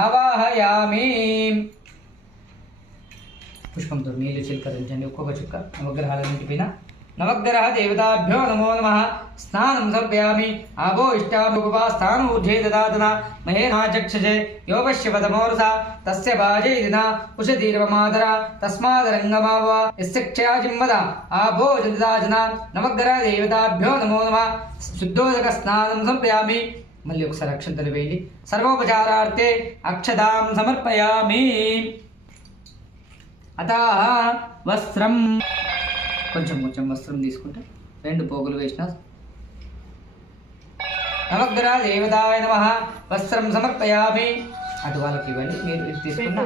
ఆవాహయామి. పుష్పంతో నీళ్లు చిలకరించండి ఒక్కొక్క చుక్క నవగ్రహాలన్నింటిపైన. నవగ్రహ దేవతాభ్యో నమో నమః. స్నానం సమర్పయామి. ఆభో ఇష్టాభుపా స్థానూర్ధ్వే దదాతన మహేనాచక్షజే యోపశ్యవతమోరస తస్య భాజేదిన ఉషదీర్వమాదర తస్మాదరంగమావ యస్యక్షయాజింవద ఆభో జదాజన. నవగ్రహ దేవతాభ్యో నమో నమః. శుద్ధోదక స్నానం సమర్పయామి. మళ్ళీ ఒకసారి అక్షంతలు వేయండి. సర్వోపచారార్థే అక్షతాం సమర్పయామి. అతా వస్త్రం కొంచెం వస్త్రం తీసుకుంటే 2 పోగులు వేసిన. నవగ్రహ దేవతాయ నమః. వస్త్రం సమర్పయామి. అటు వాళ్ళకి ఇవ్వండి, మీరు తీసుకున్న